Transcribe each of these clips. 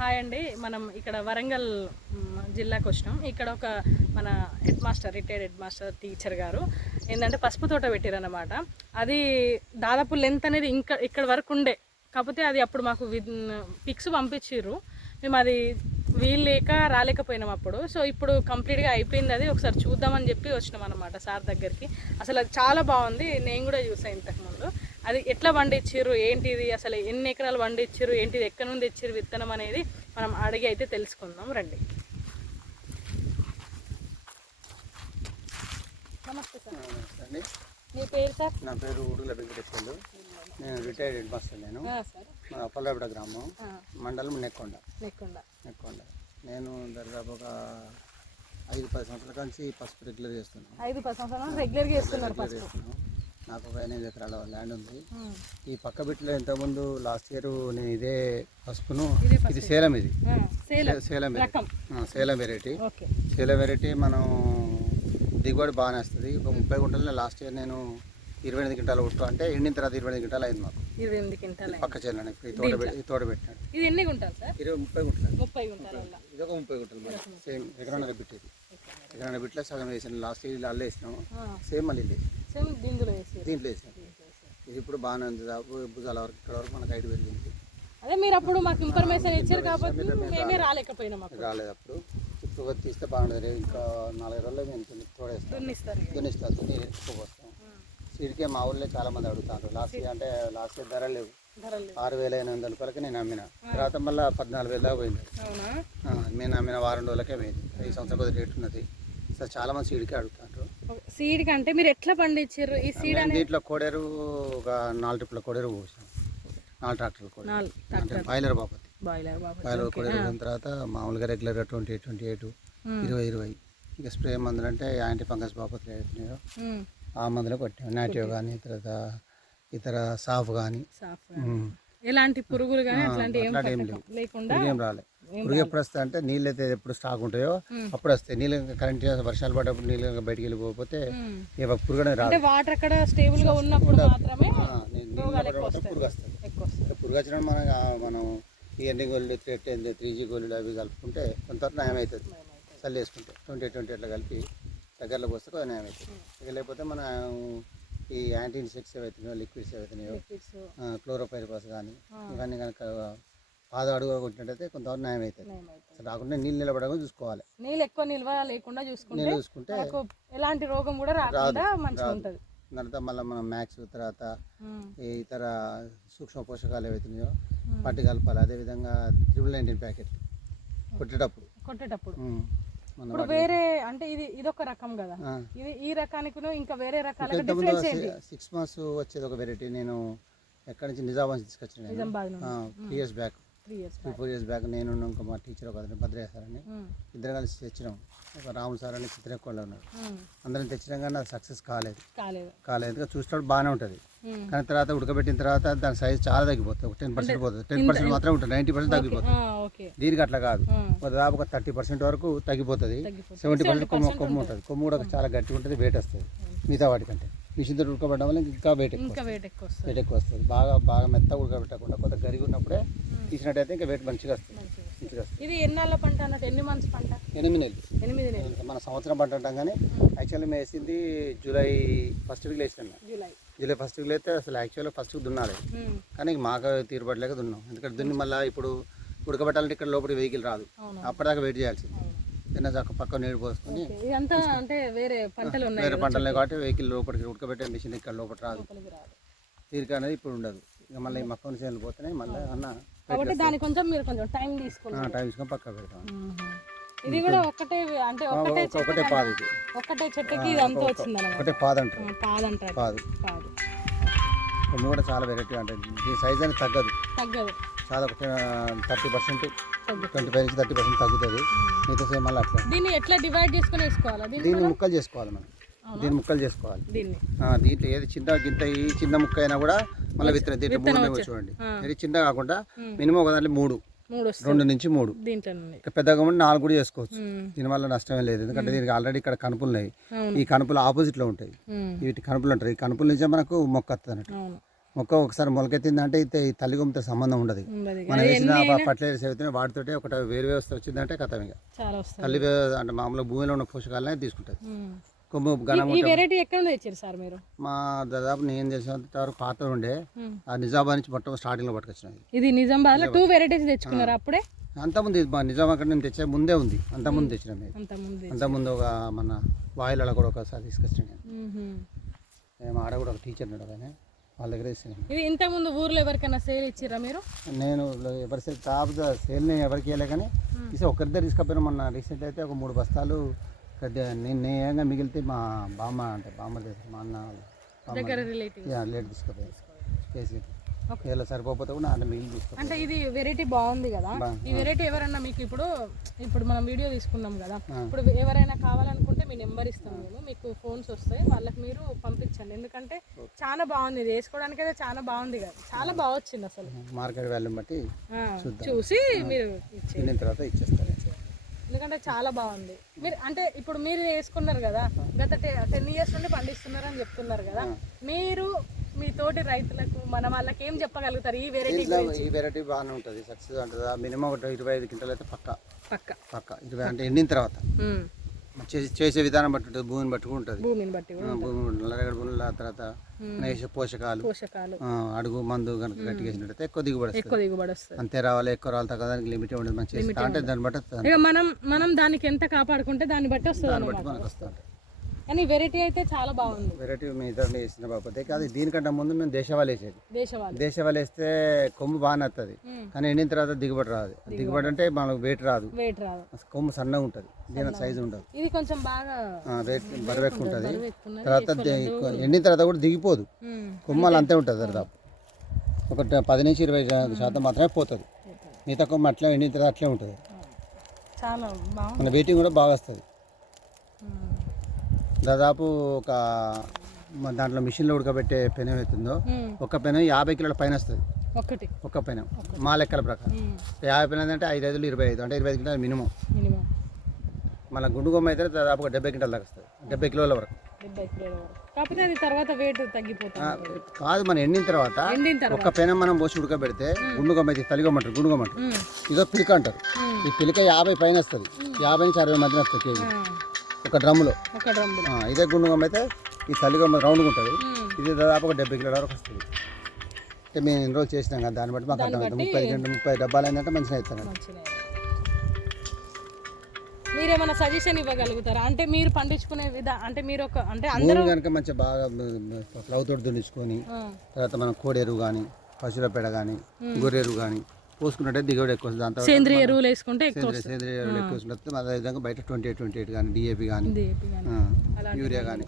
Hi అండి. మనం ఇక్కడ వరంగల్ జిల్లాకు వచ్చినాం. ఇక్కడ ఒక మన head master retired head master teacher గారు. ఏంటంటే పసుపు తోట పెట్టారనమాట అది దాదాపు లెంత్ అనేది ఇంకా ఇక్కడ వరకు ఉండే. కాకపోతే అది అప్పుడు మాకు పిక్స్ పంపించిర్రు. మేము అది వీల్లేక రాలేకపోయినాం అప్పుడు. సో ఇప్పుడు కంప్లీట్గా అయిపోయింది అది. ఒకసారి చూద్దామని చెప్పి వచ్చినాం అనమాట సార్ దగ్గరికి. అసలు అది చాలా బాగుంది. నేను కూడా చూసాను ఇంతకుముందు అది ఎట్లా పండించారు ఏంటిది అసలు ఎన్ని ఎకరాలు పండించారు ఏంటిది ఎక్కడి నుండి ఇచ్చారు విత్తనం అనేది మనం అడిగి అయితే తెలుసుకుందాం రండి. నమస్తే సార్. మీ పేరు సార్? నా పేరు ఉడుగుల వెంకటేశ్వర్లు నేను రిటైర్డ్ హెడ్ మాస్టర్ నేను సార్. మా పల్లెపేట గ్రామం మండలం నెక్కొండ. లేకుండా నెక్కొండ. నేను దాదాపు ఒక ఐదు పది సంవత్సరాల నుంచి పసుపు రెగ్యులర్ చేస్తున్నాను. ఐదు పది సంవత్సరాలు రెగ్యులర్గా రెగ్యులర్ చేస్తున్నాను. నాకు ఒక ఎనిమిది ఎకరాల ల్యాండ్ ఉంది. ఈ పక్క బిట్లో ఇంతకుముందు లాస్ట్ ఇయర్ నేను ఇదే పసుపును ఇది సేలం ఇది. Salem. Salem variety. Salem variety. Okay. Salem variety మనం దిగుబడి బాగానే వస్తుంది. ఒక ముప్పై గుంటలు లాస్ట్ ఇయర్ నేను ఇరవై ఎనిమిది గంటలు కొట్టు అంటే ఎండిన తర్వాత ఇరవై ఎనిమిది గంటలు అయింది మాకు. ఇరవై ఎనిమిది క్వింటాల్ పక్క చేయాలని ఈ తోట ఈ తోట ఇది ఎన్ని గుంటాలు సార్? ఇరవై ముప్పై గుంటలు. ముప్పై గుంటాల ఇది ఒక ముప్పై గుంటలు మరి. సేమ్ ఎకరాన్నర బిట్టేది ఎకరాన్నర బిట్లో సగం వేసాను లాస్ట్ ఇయర్ అల్లే వేసినాము. సేమ్ మళ్ళీ ఇది సేమ్ దీంట్లో వేసి దీంట్లో వేసాను. ఇది ఇప్పుడు బాగానే ఉంది. భుజాల వరకు ఇక్కడ వరకు మనకు హైట్ పెరిగింది. అదే మీరు అప్పుడు మాకు ఇన్ఫర్మేషన్ ఇచ్చారు కాబట్టి మేమే రాలేకపోయినాం రాలేదు అప్పుడు. ఇప్పుడు తీస్తే బాగుండదు. ఇంకా నాలుగు రోజుల్లో మేము తోడేస్తాం. దున్నిస్తాం తుని ఎక్కువ పోస్తాం సీడ్కే మా ఊళ్ళో చాలా మంది అడుగుతారు. లాస్ట్ ఇయర్ అంటే లాస్ట్ ఇయర్ ధర లేవు. ఆరు వేల ఎనిమిది వందల రూపాయలకి నేను అమ్మిన. తర్వాత మళ్ళీ పద్నాలుగు వేల దాకా పోయింది. నేను అమ్మిన వారం రోజులకే పోయింది. ఈ సంవత్సరం కొద్దిగా రేట్ ఉన్నది. సో చాలా మంది సీడ్కే అడుగుతారు. సీడ్ కంటే మీరు ఎట్లా పండించారు? ఈ సీడ్ నేను దీంట్లో కోడేరు ఒక నాలుగు ట్రిప్ల కోడేరు పోసాం. నాలుగు ట్రాక్టర్లు కోడేరు. బాయిలర్ బాపతి. బాయిలర్ బాయిలర్ కోడేరు పోయిన తర్వాత మామూలుగా రెగ్యులర్గా ట్వంటీ ఎయిట్ ట్వంటీ ఎయిట్ ఇరవై ఇరవై. ఇక స్ప్రే మందులు అంటే యాంటీ ఫంగస్ బాపతి అవుతున్నాయో ఉమ్, ఆ మందులు కొట్టాం. నాటివ్ కానీ తర్వాత ఇతర సాఫ్ కానీ ఎలాంటి పురుగులు కానీ అట్లాంటి ఏం లేకుండా ఏం రాలే. పురుగు ఎప్పుడు వస్తాయి అంటే నీళ్ళు అయితే ఎప్పుడు స్టాక్ ఉంటాయో అప్పుడు వస్తాయి. నీళ్ళు కరెంట్ వర్షాలు పడ్డప్పుడు నీళ్ళు బయటికి వెళ్ళిపోతే పురుగు రాదు. వాటర్ అక్కడ స్టేబుల్గా ఉన్నప్పుడు మాత్రమే పురుగు వస్తుంది. పురుగు వచ్చినప్పుడు మనం మనం ఈ ఎండి గోళ్ళు త్రీ త్రీ జీ గోళ్ళు అవి కలుపుకుంటే కొంత నయం అవుతుంది. చల్లి వేసుకుంటే ట్వంటీ ట్వంటీ అట్లా కలిపి దగ్గరలో పోస్తే కొంచెం నయం అవుతుంది. ఇక లేకపోతే మన ఈ యాంటీ ఇన్సెక్ట్స్ ఏవైతున్నాయో లిక్విడ్స్ ఏవైతున్నాయో క్లోరోపైరిపాస్ కానీ ఇవన్నీ కనుక పాద అడుగు కొట్టినట్టయితే కొంతవరకు నయం అవుతుంది రాకుండా నీళ్ళు నిలబడకుండా చూసుకోవాలి. నీళ్ళు ఎక్కువ నిల్వ లేకుండా చూసుకుంటే చూసుకుంటే ఎలాంటి రోగం కూడా రాకుండా మంచిగా. ఉంటది. తర్వాత మళ్ళీ మనం మ్యాక్స్ తర్వాత ఇతర సూక్ష్మ పోషకాలు ఏవైతున్నాయో పట్టి కలపాలి. అదేవిధంగా త్రిబుల్ నైన్టీన్ ప్యాకెట్లు కొట్టేటప్పుడు. కొట్టేటప్పుడు. ఇప్పుడు వేరే అంటే ఇది ఇదొక రకం కదా. ఇది ఈ రకానికి ఇంకా వేరే రకాల ఇంతకుముందు డిఫరెన్స్ ఏంటి? సిక్స్ మంత్స్ వచ్చేది ఒక వెరైటీ నేను ఎక్కడి నుంచి నిజామాబాద్ తీసుకొచ్చిన years back three four years back నేను ఇంకా మా టీచర్ ఒక అతను భద్రయ్య సార్ అని ఇద్దరం కలిసి తెచ్చినాం. ఒక రాములు సార్ అని చిత్రకొండ ఉన్నారు అందరం తెచ్చినాం కానీ అది సక్సెస్ కాలేదు. కాలేదు. చూసినప్పుడు బాగానే ఉంటుంది. ఉమ్. కానీ తర్వాత ఉడకబెట్టిన తర్వాత దాని సైజ్ చాలా తగ్గిపోతుంది. ఒక టెన్ పర్సెంట్ పోతుంది. టెన్ పర్సెంట్ మాత్రమే ఉంటుంది. నైంటీ పర్సెంట్ తగ్గిపోతుంది. ఓకే దీనికి అట్లా కాదు. దాదాపు ఒక థర్టీ పర్సెంట్ వరకు తగ్గిపోతుంది. సెవెంటీ పర్సెంట్ కొమ్ము కొమ్ము ఉంటుంది. కొమ్ము కూడా చాలా గట్టిగా ఉంటుంది. వెయిట్ వస్తుంది. మిగతా వాటికంటే మిషన్ తోటి ఉడకబడడం వల్ల ఇంకా వెయిట్ ఎక్కువ ఇంకా వెయిట్ ఎక్కువ వస్తుంది. వెయిట్ ఎక్కువ వస్తుంది. బాగా బాగా మెత్తగా ఉడకబెట్టకుండా కొంత గరిగి ఉన్నప్పుడే తీసినట్టయితే ఇంకా వెయిట్ మంచిగా వస్తుంది. మంచిగా వస్తుంది. మంచిగా వస్తుంది. ఇది ఎన్నాళ్ళ పంట అన్నట్టు ఎన్ని మంత్స్ పంట? ఎనిమిది నెలలు. ఎనిమిది నెలలు. మన సంవత్సరం పంట అంటాం కానీ యాక్చువల్లీ మేము వేసింది జూలై ఫస్ట్ వీక్లో వేసాను జూలై. జూలై ఫస్ట్ వీక్లో అయితే అసలు యాక్చువల్గా ఫస్ట్ దున్నాలి. కానీ మాకు తీరుబడలేక దున్నాం. ఎందుకంటే దున్ని మళ్ళీ ఇప్పుడు ఉడకబెట్టాలంటే ఇక్కడ లోపల వెహికల్ రాదు. అప్పటిదాకా వెయిట్ చేయాల్సింది. తిన్న చక్క పక్క నీరు పోసుకొని అంటే వేరే పంటలు వేరే పంటలే కాబట్టి వెహికల్ లోపలికి ఉడకబెట్టే మిషన్ ఇక్కడ లోపల రాదు. లోపలికి. తీరిక అనేది ఇప్పుడు ఉండదు. ఇక మళ్ళీ మక్కని చేనులు పోతేనే మళ్ళీ అన్న కాబట్టి దానికి కొంచెం మీరు కొంచెం టైం తీసుకోవాలి టైం తీసుకొని పక్క పెడతాం ఇది కూడా ఒకటే అంటే ఒకటే ఒక- ఒకటే పాదు ఒకటే చెట్టుకి ఇది అంతా వచ్చింది ఒకటే పాదు అంటారు. పాదంటారు పాదు పాదు. కొమ్ము కూడా చాలా వెరైటీ ఉంటుంది దీని సైజ్ అనేది తగ్గదు. తగ్గదు. చాలా ఒక థర్టీ పర్సెంట్ ట్వంటీ ఫైవ్ నుంచి థర్టీ పర్సెంట్ తగ్గుతుంది. మిగతా సేమ్ మళ్ళీ అట్లా. దీన్ని ఎట్లా డివైడ్ చేసుకొని వేసుకోవాలా? దీన్ని ముక్కలు చేసుకోవాలి మనం. దీన్ని ముక్కలు చేసుకోవాలి. దీంట్లో ఏది చిన్న గింత ఈ చిన్న ముక్క అయినా కూడా మళ్ళీ విత్తనం దీంట్లో మూడు చూడండి. ఇది చిన్న కాకుండా మినిమం ఒక దాంట్లో మూడు. రెండు నుంచి మూడు. ఇక పెద్దగా ఉండి నాలుగు కూడా చేసుకోవచ్చు. దీనివల్ల నష్టమే లేదు. ఎందుకంటే దీనికి ఆల్రెడీ ఇక్కడ కనుపులు ఉన్నాయి. ఈ కనుపులు ఆపోజిట్లో ఉంటాయి. వీటి కనుపులు ఉంటాయి ఈ కనుపుల నుంచే మనకు మొక్క వస్తుంది అన్నట్టు. మొక్క ఒకసారి మొలకెత్తిందంటే ఇది ఈ తల్లి కొమ్మతో సంబంధం ఉండదు. మనం వేసిన ఫర్టిలైజర్స్ అయితే వాటితోటే ఒకటి వేరు వ్యవస్థ వచ్చిందంటే కథం ఇక. తల్లి అంటే మామూలుగా భూమిలో ఉన్న పోషకాలనే తీసుకుంటుంది. కొమ్ము ఘనం ఈ వెరైటీ ఎక్కడ తెచ్చారు సార్ మీరు? మా దాదాపు నేను చేసినంత వరకు పాత ఉండే. ఆ నిజామాబాద్ నుంచి మొత్తం స్టార్టింగ్లో పట్టుకొచ్చినది ఇది నిజామాబాద్. లో టూ వెరైటీస్ తెచ్చుకున్నారు అప్పుడే? అంతకుముందు ఇది మా నిజామాబాద్ నుంచి తెచ్చే ముందే ఉంది. అంతకుముందు తెచ్చినాం మేము. అంత ముందు ఒక మన వాయిలలో కూడా ఒకసారి తీసుకొచ్చిన నేను. మేము ఆడ కూడా ఒక టీచర్ ఉన్నాడు ఆయన. వాళ్ళ దగ్గర ఇస్తున్నాను ఇది ఇంత ముందు ఊర్లో ఎవరికైనా సేల్ ఇచ్చిరా మీరు? నేను ఎవరి సేల్ టాప్ సేల్ నేను ఎవరికి వెళ్ళే కానీ ఇసే ఒక్కరిద్దరు తీసుకపోయినా మొన్న రీసెంట్ అయితే ఒక మూడు బస్తాలు కొద్దిగా నేను నేయంగా మిగిలితే మా బామ్మ అంటే బామ్మ చేసి మా అన్న దగ్గర రిలేటివ్ లేట్ తీసుకుపోయారు. చేసి. ఇలా సరిపోతే కూడా అంటే మిగిలి తీసుకుపోయారు. అంటే ఇది వెరైటీ బాగుంది కదా? ఈ వెరైటీ ఎవరైనా మీకు ఇప్పుడు ఇప్పుడు మనం వీడియో తీసుకున్నాం కదా. ఇప్పుడు ఎవరైనా కావాలనుకుంటే మీ నెంబర్ ఇస్తాం మేము మీకు ఫోన్స్ వస్తాయి వాళ్ళకి మీరు పంపించండి. ఎందుకంటే చాలా బాగుంది ఇది వేసుకోవడానికి అయితే చాలా బాగుంది కదా? చాలా బాగా వచ్చింది అసలు. మార్కెట్ వాల్యూని బట్టి. చూసి మీరు ఇచ్చేయండి. తిన్న తర్వాత ఇచ్చేస్తారు ఎందుకంటే చాలా బాగుంది. మీరు అంటే ఇప్పుడు మీరు వేసుకున్నారు కదా గత టెన్ ఇయర్స్ నుండి పండిస్తున్నారు అని చెప్తున్నారు కదా మీరు మీ తోటి రైతులకు మన వాళ్ళకి ఏం చెప్పగలుగుతారు ఈ వెరైటీ ఈ వెరైటీ బాగానే ఉంటుంది సక్సెస్ అంటుంది. మినిమం ఒక ఇరవై ఐదు క్వింటల్ అయితే పక్క. పక్క. పక్క. ఇరవై అంటే ఎండిన తర్వాత. చేసే చేసే విధానం బట్టి ఉంటుంది భూమిని బట్టి ఉంటుంది. భూమిని బట్టి కూడా భూమి నల్లరేగడి భూముల తర్వాత వేసే పోషకాలు పోషకాలు. అడుగు మందు కనుక గట్టిగా వేసినట్టయితే ఎక్కువ దిగుబడి ఎక్కువ దిగుబడి వస్తుంది. అంతే రావాలి ఎక్కువ రావాలి తగ్గ దానికి లిమిట్ ఉండదు మనం చేస్తా. అంటే దాన్ని బట్టి మనం మనం దానికి ఎంత కాపాడుకుంటే దాన్ని బట్టి వస్తుంది దాన్ని బట్టి మనకు వస్తుంది. కానీ వెరైటీ అయితే చాలా బాగుంది. వెరైటీ మీ ఇద్దరు వేసిన బాబతే కాదు దీనికంటే ముందు మేము దేశవాళీ వేసేది. దేశవాళీ. దేశవాళీ వేస్తే కొమ్ము బాగానే వస్తుంది ఉమ్. కానీ ఎండిన తర్వాత దిగుబడి రాదు. దిగుబడి అంటే మనకు వెయిట్ రాదు. వెయిట్ రాదు. కొమ్ము సన్నగా ఉంటుంది. దీని సైజు ఉండదు. ఇది కొంచెం బాగా వెయిట్ ఉంటుంది. తర్వాత ఎండిన తర్వాత కూడా దిగిపోదు. కొమ్మలు అంతే ఉంటుంది దాదాపు. ఒక పది నుంచి ఇరవై శాతం మాత్రమే పోతుంది. మిగతా కొమ్మ అట్లే ఎండిన తర్వాత అట్లే ఉంటుంది. చాలా బాగుంది. మన వెయిటింగ్ కూడా బాగా వస్తుంది. దాదాపు ఒక మన దాంట్లో మిషన్లో ఉడకబెట్టే పెనం అవుతుందో. ఒక పెనం యాభై కిలోల పైన వస్తుంది. ఒకటి. ఒక పెనం. మా లెక్కల ప్రకారం. యాభై పెనం అంటే ఐదు ఐదులు ఇరవై ఐదు. అంటే ఇరవై ఐదు కిలోలు మినిమం. మళ్ళీ గుండు కొమ్మ అయితే దాదాపు ఒక డెబ్బై కింటాల దాకా వస్తుంది. డెబ్బై కిలోల వరకు. డెబ్బై కిలోల వరకు. కాకపోతే అది తర్వాత వెయిట్ తగ్గిపోతుంది. ఆ, కాదు మనం ఎండిన తర్వాత ఒక పెనం మనం పోసి ఉడకబెడితే గుండు కొమ్మ అయితే తలిగొమ్మంటారు గుండు కొమ్మంటారు. ఉమ్. ఇదో పిలిక అంటారు. ఈ పిలిక యాభై పైన వస్తుంది. యాభై నుంచి అరవై మధ్యన వస్తుంది కేజీ. ఒక డ్రమ్ములో. ఒక డ్రమ్ములు. ఆ, ఇదే గుండు కొమ్మ అయితే ఈ తలిగొమ్మ రౌండ్గా ఉంటుంది. ఇది దాదాపు ఒక డెబ్బై కిలోల వరకు వస్తుంది. అంటే మేము ఎన్ని రోజులు చేసినాం కదా దాన్ని బట్టి మాకు అర్థమవుతుంది ముప్పై గంటలు ముప్పై డబ్బాలు అయిందంటే మంచిగా అవుతాం కదా. మంచిదే మీరేమైనా సజెషన్ ఇవ్వగలుగుతారా? అంటే మీరు పండించుకునే విధా అంటే మీరు ఒక అంటే అందరూ కనుక మంచిగా బాగా ప్లవ్తోటి దున్నించుకొని ఆ, తర్వాత మనం కోడెరువు కానీ పశువుల పెడ కానీ గొర్రెరు కానీ పోసుకున్నట్టే దిగుబడి ఎక్కువ దాంతో సేంద్రియ ఎరువులు వేసుకుంటే ఎక్కువ సేంద్రియ ఎరువులు ఎక్కువ వస్తుంది. అదేవిధంగా బయట ట్వంటీ ఎయిట్ ట్వంటీ ఎయిట్ కానీ డిఏపి కానీ. యూరియా కానీ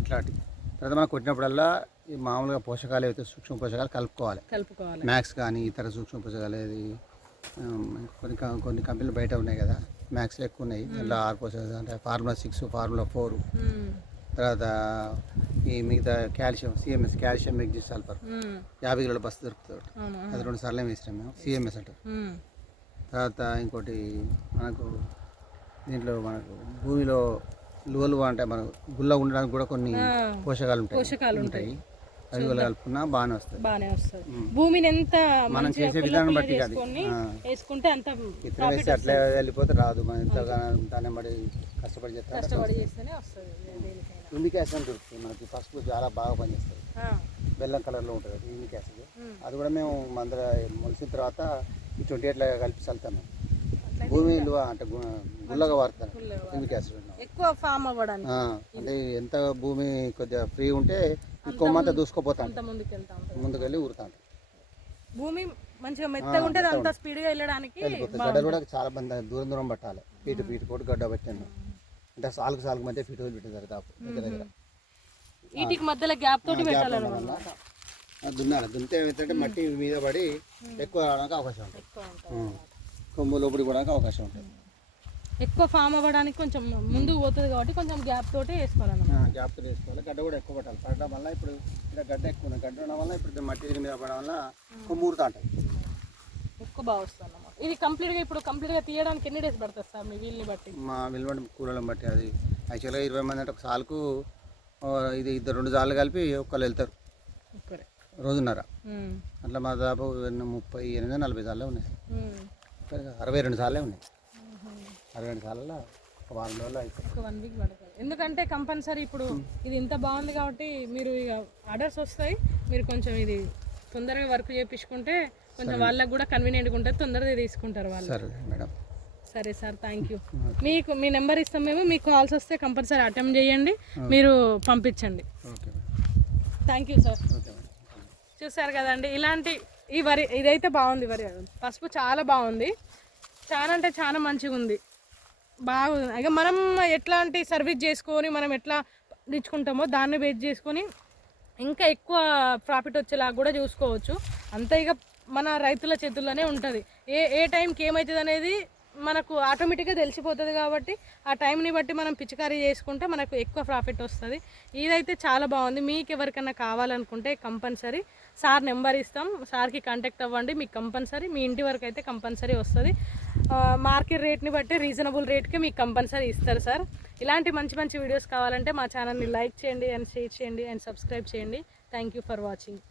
ఇట్లాంటి తర్వాత మనం కొట్టినప్పుడల్లా ఈ మామూలుగా పోషకాలు అయితే సూక్ష్మ పోషకాలు కలుపుకోవాలి. కలుపుకోవాలి. మ్యాక్స్ కానీ ఇతర సూక్ష్మ పోషకాలు ఏది ఉమ్, కొన్ని కొన్ని కంపెనీలు బయట ఉన్నాయి కదా. మ్యాక్స్ ఎక్కువ ఉన్నాయి. అందులో ఆరు పోషకాలు అంటే ఫార్ములా సిక్స్ ఫార్ములా ఫోర్. తర్వాత ఈ మిగతా calcium CMS calcium magnesium sulphur. యాభై కిలోల బస్సు దొరుకుతుంది అది రెండు సార్లు వేసినాం మేము. సిఎంఎస్ అంటారు. తర్వాత ఇంకోటి మనకు దీంట్లో మనకు భూమిలో లువలు అంటే మనకు గుల్ల ఉండడానికి కూడా కొన్ని పోషకాలు ఉంటాయి. పోషకాలు ఉంటాయి. అవి కూడా కలుపుకున్నా బాగానే వస్తుంది బాగానే వస్తుంది భూమిని ఎంత మనం చేసే విధానం బట్టి ఆ. వేసుకుంటే అంత ఇతర వేస్తే అట్లే వెళ్ళిపోతే రాదు. మనం ఎంత దాన్ని బట్టి కష్టపడి చేస్తాం కష్టపడి చేస్తేనే వస్తుంది. యూనిక్ యాసిడ్ అని దొరుకుతుంది మనకి పసుపు చాలా బాగా పనిచేస్తుంది. బెల్లం కలర్లో ఉంటుంది అది యూనిక్ యాసిడ్. అది కూడా మేము మందర మొలిసిన తర్వాత ఈ ట్వంటీ ఎయిట్లో కలిపి చల్లుతాం మేము. భూమి విలువ అంటే గుల్లగా వాడతాను యూనిక్ యాసిడ్ ఎక్కువ ఫామ్ అవ్వడానికి. అంటే ఎంత భూమి కొద్దిగా ఫ్రీ ఉంటే ఈ కొమ్మ అంతా దూసుకుపోతాం అంత ముందుకు వెళ్తా ఉంటుంది ముందుకెళ్ళి ఊరుతాం భూమి మంచిగా మెత్తగా ఉంటుంది అంత స్పీడ్గా వెళ్ళడానికి గడ్డలు కూడా చాలా మంది దూరం దూరం పట్టాలి. ఫీట్ ఫీట్ కొట్టి గడ్డ పెట్టాను అంటే సాలుకు సాలుకు మధ్య ఫీట్ వదిలి పెట్టేది దాదాపు దగ్గర దగ్గర. వీటికి మధ్యలో గ్యాప్ తోటి పెట్టాలన్నమాట దున్నాలి. దున్నితే ఏమవుతుందంటే మట్టి మీద పడి ఎక్కువ రావడానికి అవకాశం ఉంటుంది. ఉంటుంది. కొమ్ము లోపలికి పోవడానికి అవకాశం ఉంటుంది. ఎక్కువ ఫామ్ అవ్వడానికి కొంచెం ముందుకు పోతుంది కాబట్టి కొంచెం గ్యాప్ తోటి వేసుకోవాలన్నమాట గ్యాప్ వేసుకోవాలి. గడ్డ కూడా ఎక్కువ పట్టాలి. పడడం వల్ల ఇప్పుడు ఇక్కడ గడ్డ ఎక్కువ గడ్డ ఉండడం వల్ల ఇప్పుడు మట్టి మీద పడడం వల్ల కొమ్ము ఊరుతా ఉంటాయి. ఎక్కువ బాగా వస్తుంది ఇది కంప్లీట్గా ఇప్పుడు కంప్లీట్గా తీయడానికి ఎన్ని డేస్ పడుతుంది సార్ మీ వీల్ని బట్టి? మా విలువ కూలలను బట్టి అది. యాక్చువల్గా ఇరవై మంది అంటే ఒక సాలుకు ఇది ఇద్దరు రెండు సార్లు కలిపి ఒక్కళ్ళు వెళ్తారు. రోజున్నర. అట్లా మా దాదాపు ఎన్ని ముప్పై ఎనిమిది నలభై సార్లే ఉన్నాయి. అరవై రెండు సార్లే ఉన్నాయి. అరవై రెండు సార్లలో ఒక వారం రోజులు అయిపోయింది. ఒక వన్ వీక్ పడుతుంది. ఎందుకంటే కంపల్సరీ ఇప్పుడు ఇది ఇంత బాగుంది కాబట్టి మీరు ఇక ఆర్డర్స్ వస్తాయి. మీరు కొంచెం ఇది తొందరగా వర్క్ చేయించుకుంటే కొంచెం వాళ్ళకి కూడా కన్వీనియంట్గా ఉంటుంది తొందరగా తీసుకుంటారు వాళ్ళు. సరే మేడం. సరే సార్ థ్యాంక్ యూ మీకు మీ నెంబర్ ఇస్తాం మేము మీకు కాల్స్ వస్తే కంపల్సరీ అటెంప్ట్ చేయండి మీరు పంపించండి. థ్యాంక్ యూ సార్ చూసారు కదండి ఇలాంటి ఈ వరి ఇదైతే బాగుంది వరి పసుపు చాలా బాగుంది. చాలా అంటే చాలా మంచిగా ఉంది. బాగుంది. ఇక మనం ఎట్లాంటి సర్వీస్ చేసుకొని మనం ఎట్లా పండించుకుంటామో దాన్ని బేస్ చేసుకొని ఇంకా ఎక్కువ ప్రాఫిట్ వచ్చేలాగా కూడా చూసుకోవచ్చు. అంతే ఇక మన రైతుల చేతుల్లోనే ఉంటుంది. ఏ ఏ టైంకి ఏమవుతుంది అనేది మనకు ఆటోమేటిక్గా తెలిసిపోతుంది కాబట్టి ఆ టైంని బట్టి మనం పిచికారీ చేసుకుంటే మనకు ఎక్కువ ప్రాఫిట్ వస్తుంది. ఇదైతే చాలా బాగుంది. మీకు ఎవరికైనా కావాలనుకుంటే కంపల్సరీ సార్ నెంబర్ ఇస్తాం. సార్కి కాంటాక్ట్ అవ్వండి. మీకు కంపల్సరీ మీ ఇంటి వరకు అయితే కంపల్సరీ వస్తుంది. మార్కెట్ రేట్ని బట్టి రీజనబుల్ రేట్కి మీకు కంపల్సరీ ఇస్తారు సార్. ఇలాంటి మంచి మంచి వీడియోస్ కావాలంటే మా ఛానల్ని లైక్ చేయండి అండ్ షేర్ చేయండి అండ్ సబ్స్క్రైబ్ చేయండి. Thank you for watching.